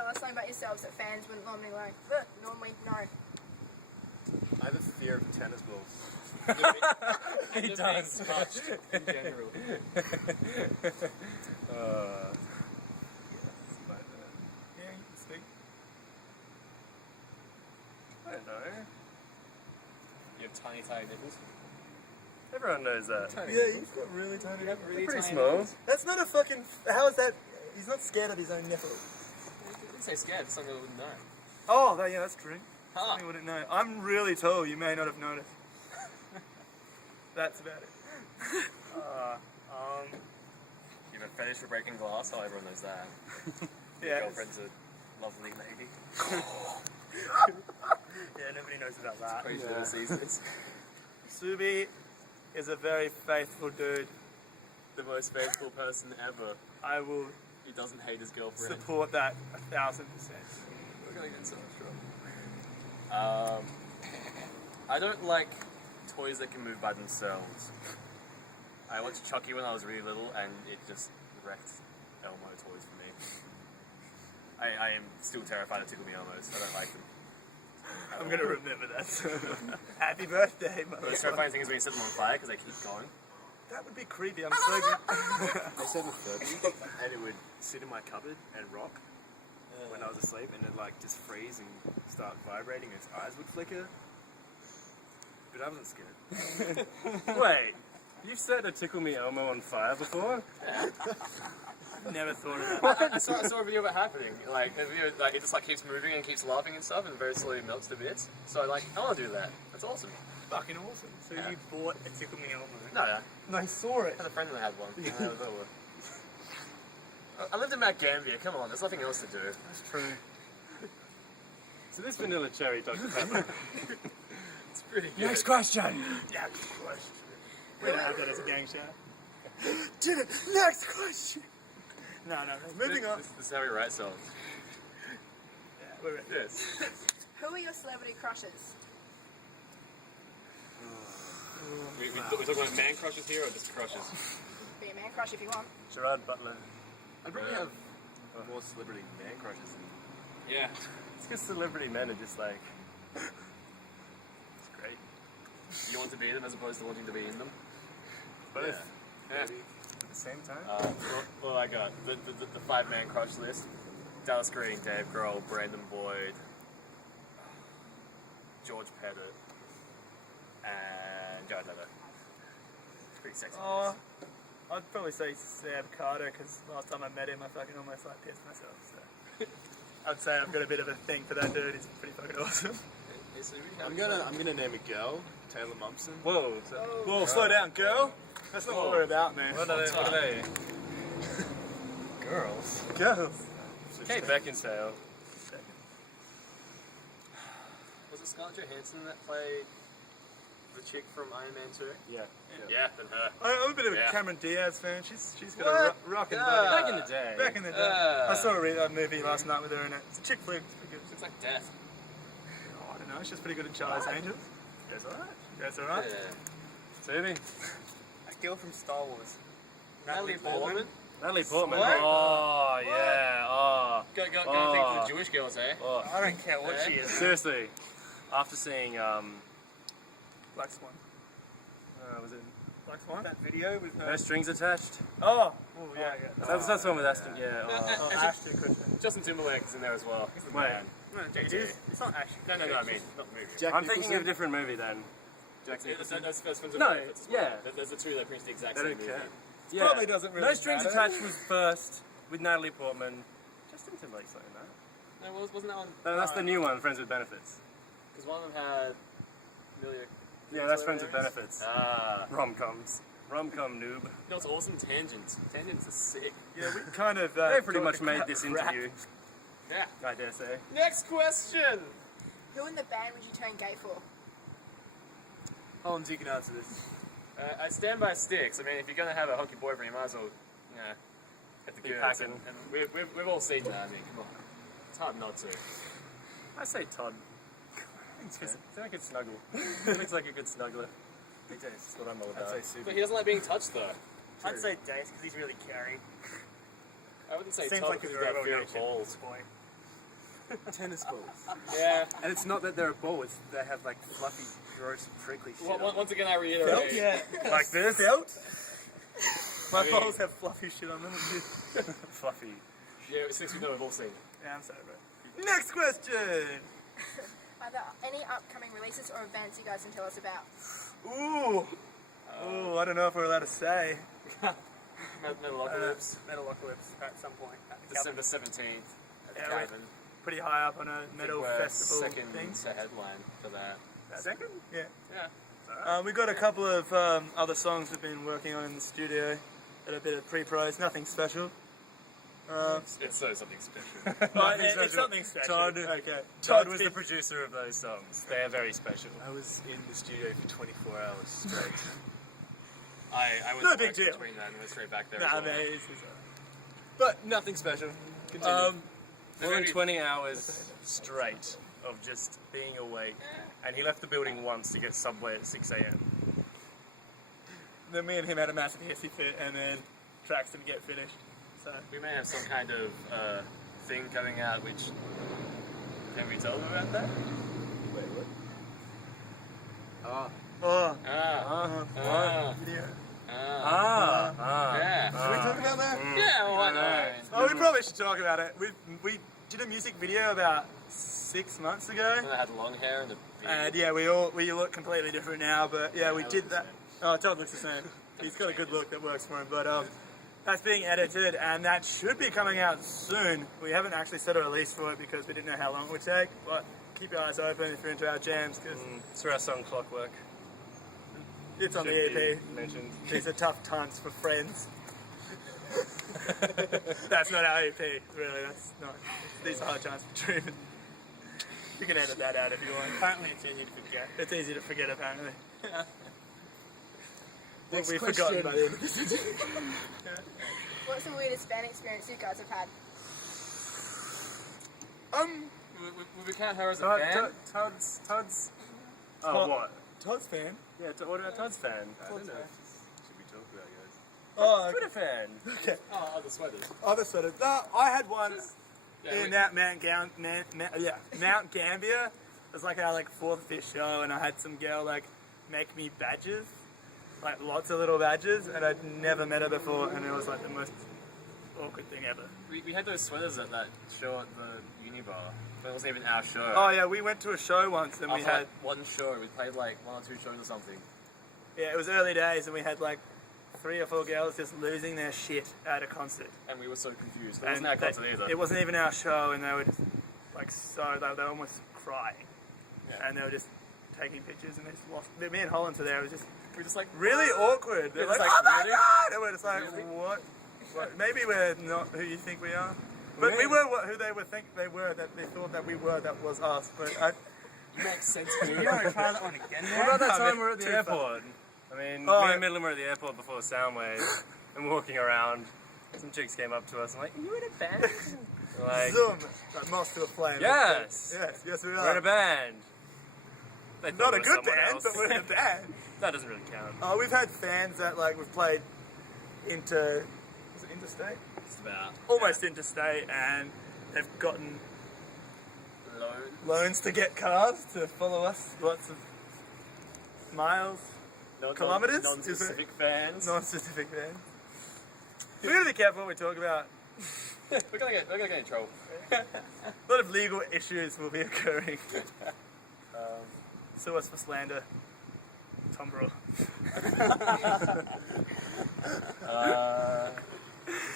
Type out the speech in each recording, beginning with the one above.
tell us something about yourselves that fans wouldn't normally like? Normally know. I have a fear of tennis balls. He does. Touched in general. Yeah, you can speak. I don't know. You have tiny, tiny nipples. Everyone knows that. Tiny. Yeah, you've got really tiny nipples. Really Pretty tiny small. nipples. That's not a fucking... How is that... He's not scared of his own nipple. I didn't say scared, it's something I wouldn't know. Oh, yeah, that's true. Huh. You wouldn't know. I'm really tall. You may not have noticed. That's about it. You have a fetish for breaking glass, oh, everyone knows that. Your Yeah. girlfriend's a lovely lady. Yeah, nobody knows about that. Crazy little seasons. Subi is a very faithful dude. The most faithful person ever. I will He doesn't hate his girlfriend. support that 1,000%. We're gonna get in so much trouble. I don't like toys that can move by themselves. I watched Chucky when I was really little, and it just wrecked Elmo toys for me. I am still terrified of Tickle Me Elmos. I don't like them. I'm gonna remember that. Happy birthday, The most terrifying thing is when you set them on fire because they keep going. That would be creepy. I'm so good. I used to have a Furby, and it would sit in my cupboard and rock when I was asleep, and it'd like just freeze and start vibrating. Its eyes would flicker. But I wasn't scared. Wait, you've set a Tickle Me Elmo on fire before? Never thought of that. I saw a video of it happening. Like, a video, like it just like keeps moving and keeps laughing and stuff, and very slowly melts to bits. So like, I want to do that. That's awesome. Fucking awesome. So Yeah. you bought a Tickle Me Elmo? No, yeah. No, I saw it. I had a friend that had one. I lived in Mount Gambier. Come on, there's nothing else to do. That's true. So this vanilla cherry Dr. Pepper. It's pretty good. Next question! Yeah, question. We don't have that as a gang shout. Did it. Next question. No. Moving on. This is how we write songs. Yeah, we're ready. Yes. Who are your celebrity crushes? We talking about man crushes here or just crushes? Be a man crush if you want. Gerard Butler. I'd probably have more celebrity man crushes than... Yeah. It's because celebrity men are just like... It's great. You want to be them as opposed to wanting to be in them? Both. Yeah. Maybe at the same time. Well, I got the 5-man crush list. Dallas Green, Dave Grohl, Brandon Boyd, George Pettit, and Jared Leto. It's pretty sexy. Oh, I'd probably say Sam Carter because last time I met him, I fucking almost like pissed myself. So I'd say I've got a bit of a thing for that dude. He's pretty fucking awesome. I'm gonna name a girl, Taylor Momsen. Whoa. Whoa, slow down, girl. That's not what we're about, man. What are they? Girls. Girls. Kate Beckinsale. Was it Scarlett Johansson that played the chick from Iron Man 2? Yeah. Yeah, then her. I'm a bit of a Yeah. Cameron Diaz fan. She's got What? a rockin' body. Back in the day. Back in the day. I saw a movie last night with her in it. It's a chick flick. It's pretty good. Looks like death. Oh, I don't know. She's pretty good in Charlie's Angels. That's alright. That's alright. Yeah. Subi. That girl from Star Wars. Natalie Portman. Natalie Portman. What? Oh, yeah. Oh. Go think for the Jewish girls, eh? Oh. I don't care what Yeah. she is. Seriously. After seeing, Black Swan. was it Black Swan? That video with No Strings Attached? Oh, yeah. That's the one with Aston, yeah. Oh, Actually- Ashton Kutcher. Justin Timberlake is in there as well. He's the Wait. man. No, it is. It's not Ashton. No, I mean, not the movie. Jack I'm thinking Nicholson. of a different movie then. That's Friends with No, Benefits as well. yeah. There's the two that pretty much the exact They same don't movie. care. Yeah. Probably doesn't really No Strings matter. Attached was first with Natalie Portman. Justin Timberlake's like that. No, wasn't that one? No, that's the new one, Friends with Benefits. Because one of them had Amelia. Yeah, that's Friends with Benefits. Ah. Rom-coms. Rom-com noob. You know what's awesome? Tangents. Tangents are sick. Yeah, we kind of. They pretty got much the made crap- this crap. interview, Yeah. I dare say. Next question. Who in the band would you turn gay for? Holmes, you can answer this. I stand by Sticks. I mean, if you're going to have a hunky boyfriend, you might as well, get the Be goods. packing. And we've all seen that. I mean, come on. It's hard not to. I say Todd. He's like a good snuggle. He looks like a good snuggler. That's what I'm all about. I'd say But he doesn't like being touched, though. I'd say Dace because he's really caring. I wouldn't say Seems tough like because he's he's very got well fear of balls. boy. Tennis balls. Yeah. And it's not that they're a ball, it's they have like fluffy, gross, prickly shit. on them. Once again, I reiterate. Yeah. Like this? Felt? My mean- balls have fluffy shit on them. Fluffy. Yeah, 6 we know we've all seen. Yeah, I'm sorry, bro. Next question! Are there any upcoming releases or events you guys can tell us about? Ooh! Ooh, I don't know if we're allowed to say. Metalocalypse. Metalocalypse at some point. December 17th at the Yeah, we're Cavern. pretty high up on a metal we're festival second thing. to headline for that. Second? Yeah. Yeah. We've got a couple of other songs we've been working on in the studio that are a bit of pre-pros, nothing special. It's so something special. It's something special. Todd- Okay. Todd was the producer of those songs. They are very special. I was in the studio for 24 hours straight. I was No big working deal. between that and went straight back there. Nah, as well. mate, it's just, But nothing special. Continue. More than Maybe- 20 hours straight of just being awake. And he left the building once to get Subway at 6 a.m. then me and him had a massive hissy fit, and then tracks didn't get finished. So We may have some kind of thing coming out, which can we tell them about that? Wait, what? oh, Ah, yeah. yeah. Should we talk about that? Yeah, well, why not? Oh, we probably should talk about it. We did a music video about 6 months ago, When I had long hair and the and yeah, we look completely different now. But yeah, we did that. Oh, Todd looks the same. He's got a good look that works for him. But that's being edited, and that should be coming out soon. We haven't actually set a release for it because we didn't know how long it would take. But keep your eyes open if you're into our jams, because It's for our song Clockwork. it's on the Should be EP. mentioned. These are tough times for friends. That's not our EP, really. That's not. These are hard times for Truman. You can edit that out if you want. Apparently it's easy to forget. It's easy to forget, apparently. Next We've question. forgotten by the end of this. What's the weirdest band experience you guys have had? We count her as a fan? Todd's. Todd- Oh, what? Todd's fan. Yeah, what about Todd's fan? I don't know. Should we talk about guys? Oh, Twitter fan. okay. Oh, other sweaters. Other sort of. No, I had one Yeah, in Mount Gambier. It was like our 4th, 5th show, and I had some girl make me badges, lots of little badges, and I'd never met her before, and it was the most awkward thing ever. we had those sweaters at that show at the uni bar. But it wasn't even our show. Oh yeah, we went to a show once, and we After had one show, we played 1 or 2 shows or something. it was early days, and we had 3 or 4 girls just losing their shit at a concert. And we were so confused. It And wasn't our they- concert either. It wasn't even our show, and they were just they were almost crying, Yeah. and they were just taking pictures, and they just lost. Me and Holland today was just we were just like, really awkward. They're It's like, like, oh my really? god! And we're just like, Really? what? Maybe we're not who you think we are. But we were who they would think they were, that they thought that we were, that was us. But makes sense to me. You want to try that one again? What about that No, time man, we were at the too far. airport? I mean, Oh, me and Midland were at the airport before Soundwave and walking around. Some chicks came up to us and you in a band? Like, Zoom, like moth to a flame. Yes. yes, we we're in a are. band. They Not thought a it was good someone band, else. but we're in a band. That doesn't really count. We've had fans that we've played is it interstate? Just about. Almost interstate, and they've gotten Loan. loans to get cars to follow us. Lots of miles, kilometers? Non-specific fans. non-specific fans. We gotta be careful what we talk about. We're gonna get in trouble. A lot of legal issues will be occurring. Sue us for slander. Tom Brewer.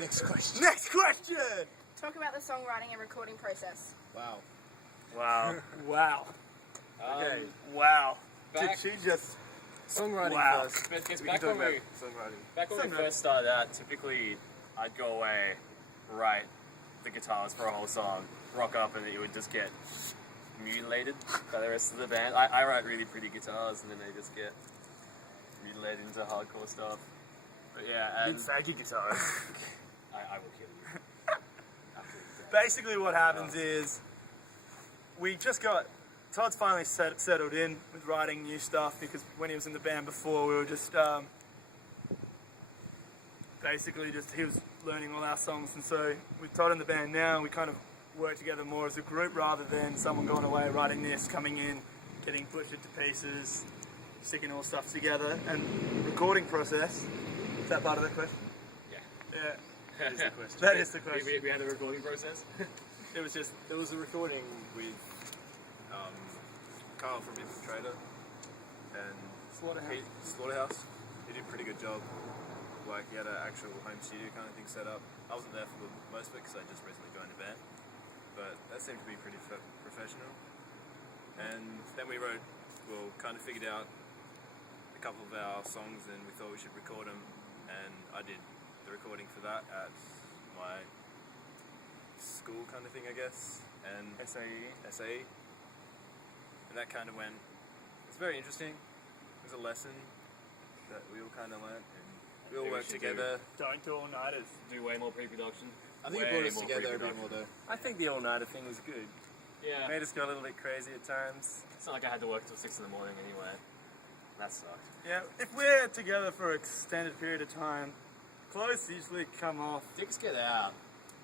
Next question. Next question! Talk about the songwriting and recording process. Wow. Wow. Wow. Okay. Wow. Back, Did she just... Songwriting Wow. first. Because We back can talk when about we songwriting. Back when we Songwriting. first started out, typically I'd go away, write the guitars for a whole song, rock up, and it would just get mutilated by the rest of the band. I write really pretty guitars, and then they just get mutilated into hardcore stuff. But yeah, Big and faggy guitars. I will kill you. Basically what happens is we just got... Todd's finally settled in with writing new stuff, because when he was in the band before, we were just... basically just he was learning all our songs, and so with Todd in the band now, we kind of work together more as a group rather than someone going away, writing this, coming in, getting butchered to pieces, sticking all stuff together, and recording process. Is that part of the question? Yeah. Yeah. That is the question. That is the question. We had a recording process. It was just, There was a recording with Carl from Infiltrator and Slaughterhouse. He did a pretty good job. Like, he had an actual home studio kind of thing set up. I wasn't there for most of it because I just recently joined the band, but that seemed to be pretty professional. And then we kind of figured out a couple of our songs, and we thought we should record them. And I did the recording for that at my school kind of thing, I guess, and SAE. And that kind of went, it's very interesting. It was a lesson that we all kind of learnt, and we all worked together. don't do all-nighters. Do way more pre-production. I think it brought us together a bit more though. I think the all-nighter thing was good. Yeah. Made us go a little bit crazy at times. It's not like I had to work till 6 in the morning anyway. That sucked. Yeah, if we're together for an extended period of time, clothes usually come off, Dicks get out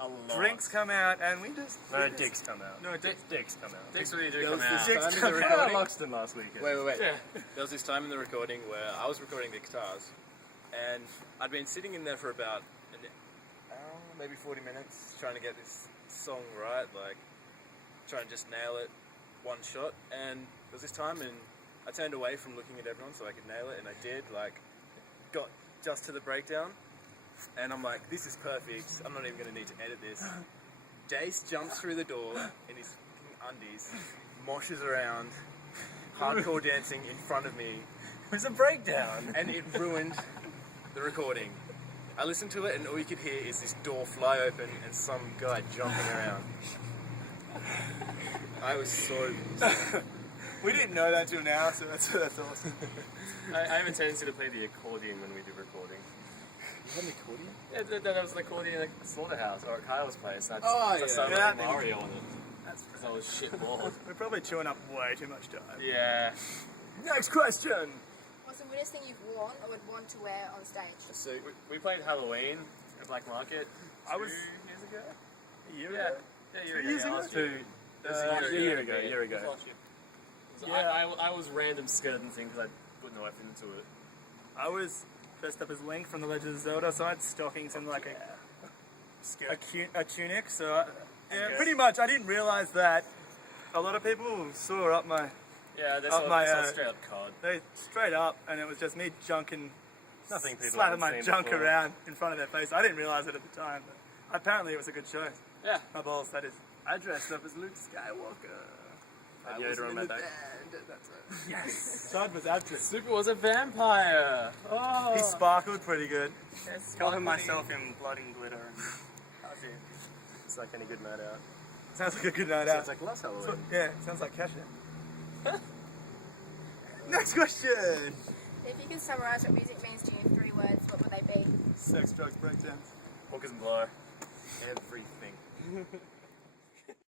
a lot. drinks come out, and we just... No, dicks come out. No, Dicks come out. Dicks really do There come was out. this time in the How about recording. Loxton last weekend? Wait. Yeah. There was this time in the recording where I was recording the guitars, and I'd been sitting in there for about an hour, maybe 40 minutes, trying to get this song right, like trying to just nail it one shot. And there was this time, and I turned away from looking at everyone so I could nail it, and I did. Like, got just to the breakdown, and I'm like, this is perfect. I'm not even going to need to edit this. Jace jumps through the door in his fucking undies, moshes around, hardcore dancing in front of me, It was a breakdown. and it ruined the recording. I listened to it, and all you could hear is this door fly open and some guy jumping around. I was so... We didn't know that till now, so that's awesome. I have a tendency to play the accordion when we do recording. You had an accordion? Yeah, there was an accordion at Slaughterhouse or at Kyle's place. I Oh, started yeah. playing Mario on it. That's because I was shit bored. We're probably chewing up way too much time. Yeah. Next question. What's the weirdest thing you've worn or would want to wear on stage? A suit. We played Halloween at Black Market I was- 2 years ago. A year Yeah. ago? Yeah, 2 years ago? Two. A year ago. So Yeah. I was random skeleton thing because I put no effort into it. I was dressed up as Link from The Legend of Zelda, so I had stockings and like a tunic, so yeah, pretty much. I didn't realise that a lot of people saw up my... Yeah, that's Oh, my, straight up cod. They straight up, and it was just me junking, Nothing people slapping haven't my seen junk before. around in front of their face. I didn't realise it at the time, but apparently it was a good show. Yeah. My balls, that is. I dressed up as Luke Skywalker. I Had Yoda wasn't on in my the back. band, that's it. Chad was actress. Super was a vampire. Oh. He sparkled pretty good. Covered myself in blood and glitter. How's it? It's like any good night out. Sounds like a good night So out. it's like last Halloween. Yeah, sounds like cash in. Next question. If you could summarise what music means to you in 3 words, what would they be? Sex, drugs, breakdowns. Hookers and blow. Everything.